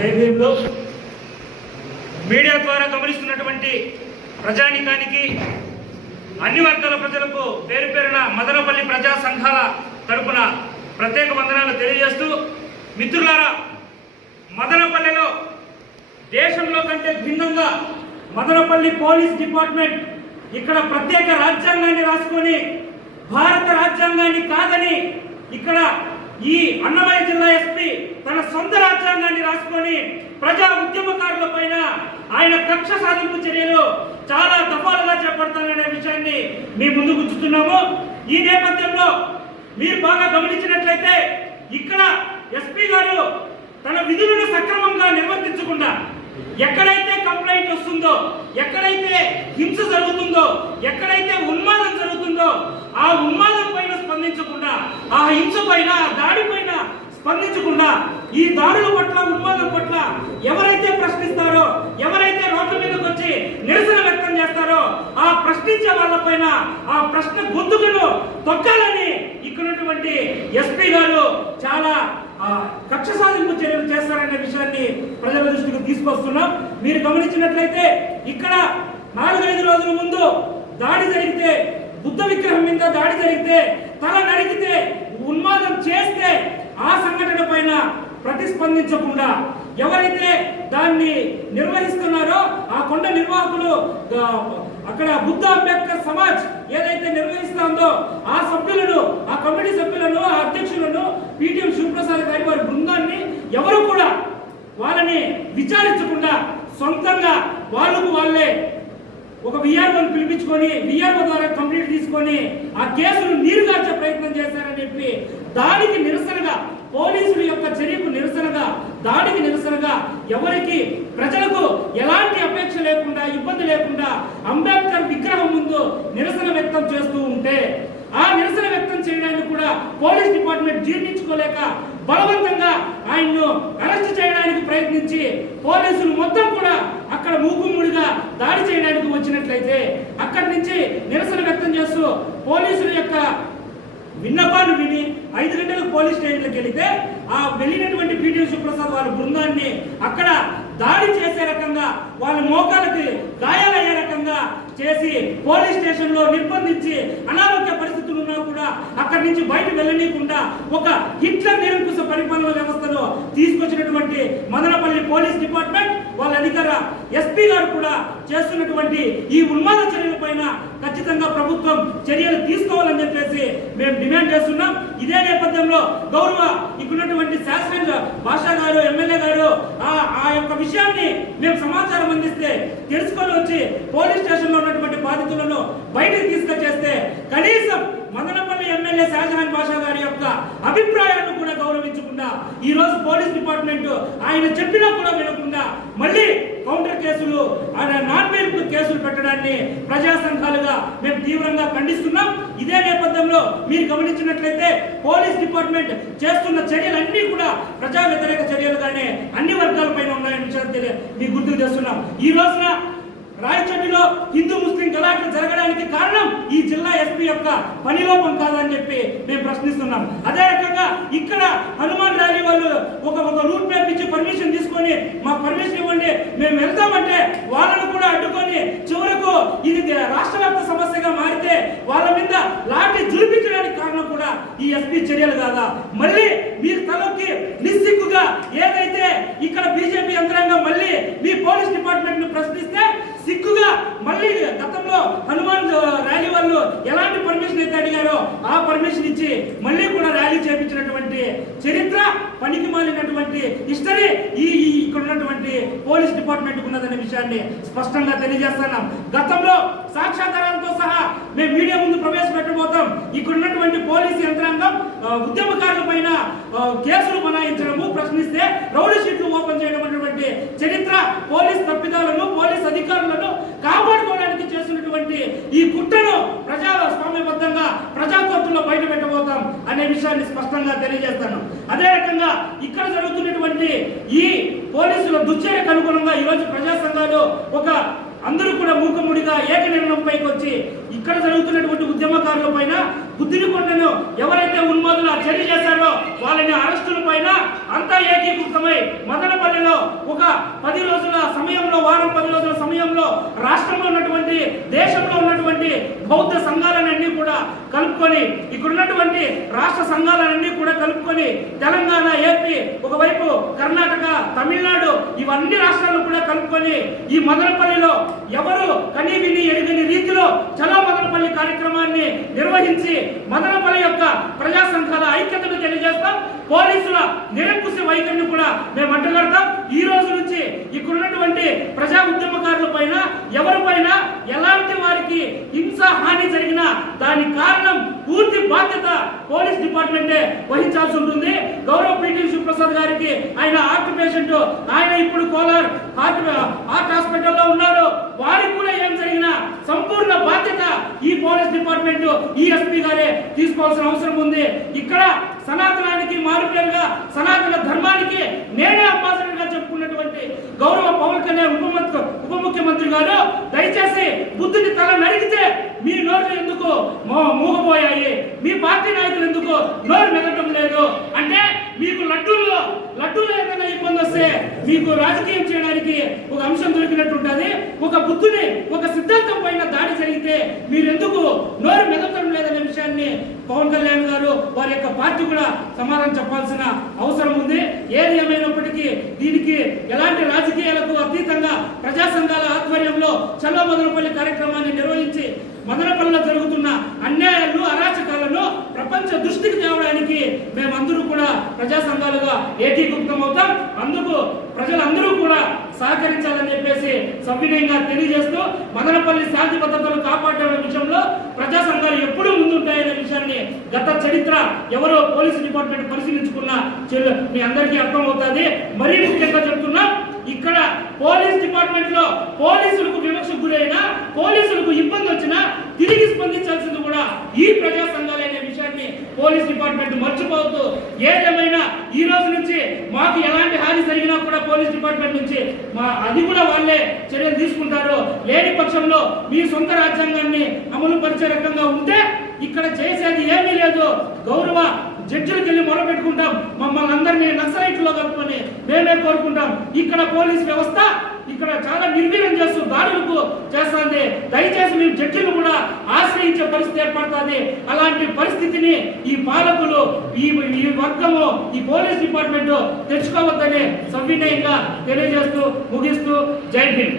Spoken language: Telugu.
జైభీంలో మీడియా ద్వారా గమనిస్తున్నటువంటి ప్రజానీకానికి అన్ని వర్గాల ప్రజలకు పేరు పేరున మదనపల్లి ప్రజా సంఘాల తరపున ప్రత్యేక వందనాలు తెలియజేస్తూ మిత్రులారా మదనపల్లిలో దేశంలో కంటే భిన్నంగా మదనపల్లి పోలీస్ డిపార్ట్మెంట్ ఇక్కడ ప్రత్యేక రాజ్యాంగాన్ని రాసుకొని భారత రాజ్యాంగాన్ని కాదని ఇక్కడ ఈ అన్నమయ్య జిల్లా ఎస్పీ తన సొంత రాజ్యాంగం రాసుకొని ప్రజా ఉద్యమకారుల పైన ఆయన కక్ష సాధింపు చర్యలు చాలా తపాలుగా చేపడతాననే విషయాన్ని మీ ముందుకు ఉంచుతున్నాము ఈ నేపథ్యంలో మీరు బాగా గమనించినట్లయితే ఇక్కడ ఎస్పీ గారు తన విధులను సక్రమంగా నిర్వర్తించకుండా ఎక్కడైతే కంప్లైంట్ వస్తుందో ఎక్కడైతే హింస జరుగుతుందో ఎక్కడైతే ఉన్మాదం జరుగుతుందో ఆ ఉన్మాదం పైన స్పందించకుండా ఆ హింస పైన ఆ దాడి పైన స్పందించకుండా ఈ దారుల పట్ల ఉన్మాదం పట్ల ఎవరైతే ప్రశ్నిస్తారో ఎవరైతే రోడ్ల మీదకి వచ్చి నిరసన వ్యక్తం చేస్తారో ఆ ప్రశ్నించే వాళ్ళపైన ఆ ప్రశ్న గొంతుకను తొక్కాలని ఇక్కడున్నటువంటి ఎస్పీ గారు చాలా కక్ష సాధింపు చర్యలు చేస్తారనే విషయాన్ని ప్రజల దృష్టికి తీసుకొస్తున్నాం. మీరు గమనించినట్లయితే ఇక్కడ నాలుగైదు రోజుల ముందు దాడి జరిగితే బుద్ధ విగ్రహం మీద దాడి జరిగితే తల నరికితే ఉన్మాదం చేస్తే ఆ సంఘటన పైన ప్రతిస్పందించకుండా ఎవరైతే దాన్ని నిర్వహిస్తున్నారో ఆ కొండ నిర్వాహకులు అక్కడ బుద్ధ అంబేద్కర్ సమాజ్ ఏదైతే నిర్వహిస్తుందో ఆ సభ్యులను ఆ కమిటీ సభ్యులను ఆ అధ్యక్షులను పిటిఎం శివప్రసాద్ గారి వారి బృందాన్ని ఎవరు కూడా వాళ్ళని విచారించకుండా సొంతంగా వాళ్ళకు వాళ్ళే ఒక విఆర్ఓని పిలిపించుకొని విఆర్ఓ ద్వారా కంప్లీట్ తీసుకొని ఆ కేసును నీరుగార్చే ప్రయత్నం చేశారని చెప్పి దానికి నిరసనగా పోలీసుల యొక్క చర్యకు నిరసనగా దాడికి నిరసనగా ఎవరికి ప్రజలకు ఎలాంటి అపేక్ష లేకుండా ఇబ్బంది లేకుండా అంబేద్కర్ విగ్రహం ముందు నిరసన వ్యక్తం చేస్తూ ఉంటే ఆ నిరసన వ్యక్తం చేయడానికి కూడా పోలీస్ డిపార్ట్మెంట్ జీర్ణించుకోలేక బలవంతంగా ఆయన్ను అరెస్ట్ చేయడానికి ప్రయత్నించి పోలీసులు మొత్తం కూడా అక్కడ మూకుమ్ముడిగా దాడి చేయడానికి వచ్చినట్లయితే అక్కడి నుంచి నిరసన వ్యక్తం చేస్తూ పోలీసుల యొక్క విన్నపాన్ని విని ఐదు గంటలకు పోలీస్ స్టేషన్లకు వెళితే ఆ వెళ్ళినటువంటి పీటీ సుప్రసాద్ వారి బృందాన్ని అక్కడ దాడి చేసే రకంగా వాళ్ళ మోకాలకి గాయాలయ్యే రకంగా చేసి పోలీస్ స్టేషన్లో నిర్బంధించి అనారోగ్య పరిస్థితులు ఉన్నా కూడా అక్కడి నుంచి బయట వెళ్ళనీయకుండా ఒక హిట్లర్ నిరంకుశ పరిపాలన వ్యవస్థలో తీసుకొచ్చినటువంటి మదనపల్లి పోలీస్ డిపార్ట్మెంట్ వాళ్ళ అధికార ఎస్పీ గారు కూడా చేస్తున్నటువంటి ఈ ఉన్మాద చర్యల పైన ఖచ్చితంగా ప్రభుత్వం చర్యలు తీసుకోవాలని చెప్పేసి మేము డిమాండ్ చేస్తున్నాం. ఇదే నేపథ్యంలో గౌరవ ఇక్కడున్నటువంటి శాసన భాషా గారు ఎమ్మెల్యే గారు ఆ ఆ యొక్క విషయాన్ని మేము సమాచారం అందిస్తే తెలుసుకొని వచ్చి పోలీస్ స్టేషన్లో ఉన్నటువంటి బాధితులను బయటకు తీసుకొచ్చేస్తే కనీసం మదనపల్లి ఎమ్మెల్యే షాజహాన్ బాషా గారి యొక్క అభిప్రాయాలను ఈ రోజు పోలీస్ డిపార్ట్మెంట్ ఆయన చెప్పినా కూడా వినకుండా మళ్ళీ కౌంటర్ కేసులు ఆయన నాన్ బెయిల్ కేసులు పెట్టడాన్ని ప్రజా సంఘాలుగా మేము తీవ్రంగా ఖండిస్తున్నాం. ఇదే నేపథ్యంలో మీరు గమనించినట్లయితే పోలీస్ డిపార్ట్మెంట్ చేస్తున్న చర్యలన్నీ కూడా ప్రజా వ్యతిరేక చర్యలుగానే అన్ని వర్గాల పైన ఉన్నాయని విషయాన్ని మీకు గుర్తుకు చేస్తున్నాం ఈ రోజున రాయచోటిలో హిందూ ముస్లిం గలాట్లు జరగడానికి కారణం ఈ జిల్లా ఎస్పీ యొక్క పనిలోపం కాదని చెప్పి మేము ప్రశ్నిస్తున్నాం. అదే రకంగా ఇక్కడ హనుమాన్ ర్యాలీ వాళ్ళు ఒక ఒక రూట్ మ్యాప్ ఇచ్చి పర్మిషన్ తీసుకొని మా పర్మిషన్ ఇవ్వండి మేము వెళ్తామంటే వాళ్ళను కూడా అడ్డుకొని చివరకు ఇది రాష్ట్ర వ్యాప్త సమస్యగా మారితే వాళ్ళ మీద లాఠీ జులిపించడానికి కారణం కూడా ఈ ఎస్పీ చర్యలు కాదా? మళ్ళీ మీరు తలొక్కి నిస్సిగ్గుగా ఏదైతే ఇక్కడ బీజేపీ యంత్రాంగం మళ్ళీ మీ పోలీస్ డిపార్ట్మెంట్ను ప్రశ్నిస్తే సిగ్గుగా మళ్ళీ గతంలో హనుమాన్ ర్యాలీ వాళ్ళు ఎలాంటి పర్మిషన్ అయితే అడిగారో ఆ పర్మిషన్ ఇచ్చి మళ్ళీ కూడా ర్యాలీ చేపించినటువంటి చరిత్ర పనికి మాలినటువంటి హిస్టరీ ఈ ఇక్కడ ఉన్నటువంటి పోలీస్ డిపార్ట్మెంట్ ఉన్నదనే విషయాన్ని స్పష్టంగా తెలియజేస్తున్నాం. గతంలో సాక్ష్యాధారాలతో సహా మేము మీడియా ముందు ప్రవేశపెట్టబోతాం. ఇక్కడ ఉన్నటువంటి పోలీస్ యంత్రాంగం ఉద్యమకారుల పైన కేసులు బనాయించడము ప్రశ్నిస్తే రౌడీ షీట్లు ఓపెన్ చేయడం అనేటువంటి చరిత్ర పోలీస్ తప్పిదాలను పోలీస్ అధికారులను కాపాడుకోవడానికి చేసినటువంటి ఈ కుట్రను ప్రజాస్వామ్యబద్ధంగా ప్రజా కోర్టులో బయట పెట్టబోతాం అనే విషయాన్ని స్పష్టంగా తెలియజేస్తాను. అదే రకంగా ఇక్కడ జరుగుతున్నటువంటి ఈ పోలీసుల దుశ్చర్యకు అనుగుణంగా ఈరోజు ప్రజా సంఘాలు ఒక అందరూ కూడా మూకముడిగా ఏక నిర్ణయంపైకి వచ్చి ఇక్కడ జరుగుతున్నటువంటి ఉద్యమకారుల పైన బుద్ధినికొండను ఎవరైతే చర్య చేశారో వాళ్ళని అరెస్టుల పైన అంతా ఏకీకృతమై మదనపల్లిలో ఒక పది రోజుల సమయంలో వారం పది రోజుల సమయంలో రాష్ట్రంలో ఉన్నటువంటి దేశంలో ఉన్నటువంటి బౌద్ధ సంఘాలన్నీ కూడా కలుపుకొని ఇక్కడ ఉన్నటువంటి రాష్ట్ర సంఘాలన్నీ కూడా కలుపుకొని తెలంగాణ ఏపీ ఒకవైపు కర్ణాటక తమిళనాడు ఇవన్నీ రాష్ట్రాలు కూడా కలుపుకొని ఈ మదనపల్లిలో ఎవరు కనీ విని ఎరుగని రీతిలో చలో మదనపల్లి కార్యక్రమాన్ని నిర్వహించి మదనపల్లి యొక్క ప్రజా ఐక్యతను తెలియజేస్తాం. పోలీసుల నిరంకుశ వైఖరిని కూడా మేము అడ్డగడతాం ఈ రోజు నుంచి ఇక్కడున్నటువంటి ప్రజా ఉద్యమకారుల పైన ఎవరిపైన ఎలాంటి వారికి హింస హాని జరిగినా దాని కారణం పూర్తి బాధ్యత పోలీస్ డిపార్ట్మెంటే వహించాల్సి ఉంటుంది. గౌరవ పీటీ శివప్రసాద్ గారికి ఆయన హార్ట్ పేషెంట్ ఆయన ఇప్పుడు కోలార్ హార్ట్ హార్ట్ హాస్పిటల్లో ఉన్నారు. వారికి కూడా ఏం జరిగినా సంపూర్ణ బాధ్యత డిపార్ట్మెంట్ ఈ గారే తీసుకోవాల్సిన అవసరం ఉంది. ఇక్కడ సనాతనానికి మారుపేరుగా సనాతన ధర్మానికి నేనే అంబాసిడర్గా చెప్పుకున్నటువంటి గౌరవ పవన్ కళ్యాణ్ ఉప ఉప ముఖ్యమంత్రి గారు దయచేసి బుద్ధుని తల నరిగితే మీ నోట్లు ఎందుకు మో- మూగపోయాయి మీ పార్టీ నాయకులు ఎందుకు నోరు మెదటం లేదు? అంటే మీకు లడ్డూలు లడ్డూలు ఏదైనా ఇబ్బంది వస్తే మీకు రాజకీయం చేయడానికి ఒక అంశం దొరికినట్టు ఉంటుంది. ఒక బుద్ధుని ఒక సిద్ధాంతం పైన దాడి జరిగింది మీరెందుకు నోరు మెదపడం లేదనే విషయాన్ని పవన్ కళ్యాణ్ గారు వారి యొక్క పార్టీ కూడా సమాధానం చెప్పాల్సిన అవసరం ఉంది. ఏది ఏమైనప్పటికీ దీనికి ఎలాంటి రాజకీయాలకు అతీతంగా ప్రజా సంఘాల ఆధ్వర్యంలో చల్ల మదనపల్లి కార్యక్రమాన్ని నిర్వహించి మదనపల్లిలో జరుగుతున్న అన్యాయాలు అరాచకాలను ప్రపంచ దృష్టికి తేవడానికి మేమందరూ కూడా ప్రజా సంఘాలుగా ఏకీకృతం అవుతాం అందుకు ప్రజలందరూ కూడా సహకరించాలని చెప్పేసి సవినయంగా తెలియజేస్తూ మదనపల్లి శాంతి భద్రతలు కాపాడడం ప్రజా సంఘాలు ఎప్పుడూ ముందుంటాయనే విషయాన్ని గత చరిత్ర ఎవరో పోలీసు డిపార్ట్మెంట్ పరిశీలించుకున్న మీ అందరికీ అర్థమవుతుంది. మరీ ముఖ్యంగా చెప్తున్నా ఇక్కడ పోలీస్ డిపార్ట్మెంట్లో పోలీసులకు వివక్ష గురైనా పోలీసులకు ఇబ్బంది వచ్చినా తిరిగి స్పందించాల్సింది కూడా ఈ ప్రజా సంఘాలనే విషయాన్ని పోలీస్ డిపార్ట్మెంట్ మర్చిపోవద్దు. ఏదేమైనా ఈ రోజు నుంచి మాకు ఎలా పోలీస్ డిపార్ట్మెంట్ నుంచి మా అది కూడా వాళ్ళే చర్యలు తీసుకుంటారు. లేని పక్షంలో మీ సొంత రాజ్యాంగాన్ని అమలు పరిచే రకంగా ఉంటే ఇక్కడ చేసేది ఏమీ లేదు. గౌరవ జడ్జిలకు వెళ్ళి మొరపెట్టుకుంటాం. మమ్మల్ని అందరినీ నక్సలైట్లో కలుపుకొని మేమే కోరుకుంటాం. ఇక్కడ పోలీస్ వ్యవస్థ ఇక్కడ చాలా నిర్వీర్యం చేస్తూ దాడులకు దయచేసి మేము జడ్జిలు కూడా ఆశ్రయించే పరిస్థితి ఏర్పడుతుంది. అలాంటి పరిస్థితిని ఈ పాలకులు ఈ ఈ వర్గము ఈ పోలీస్ డిపార్ట్మెంట్ తెచ్చుకోవద్దని సవినయంగా తెలియజేస్తూ ముగిస్తూ జై హింద్.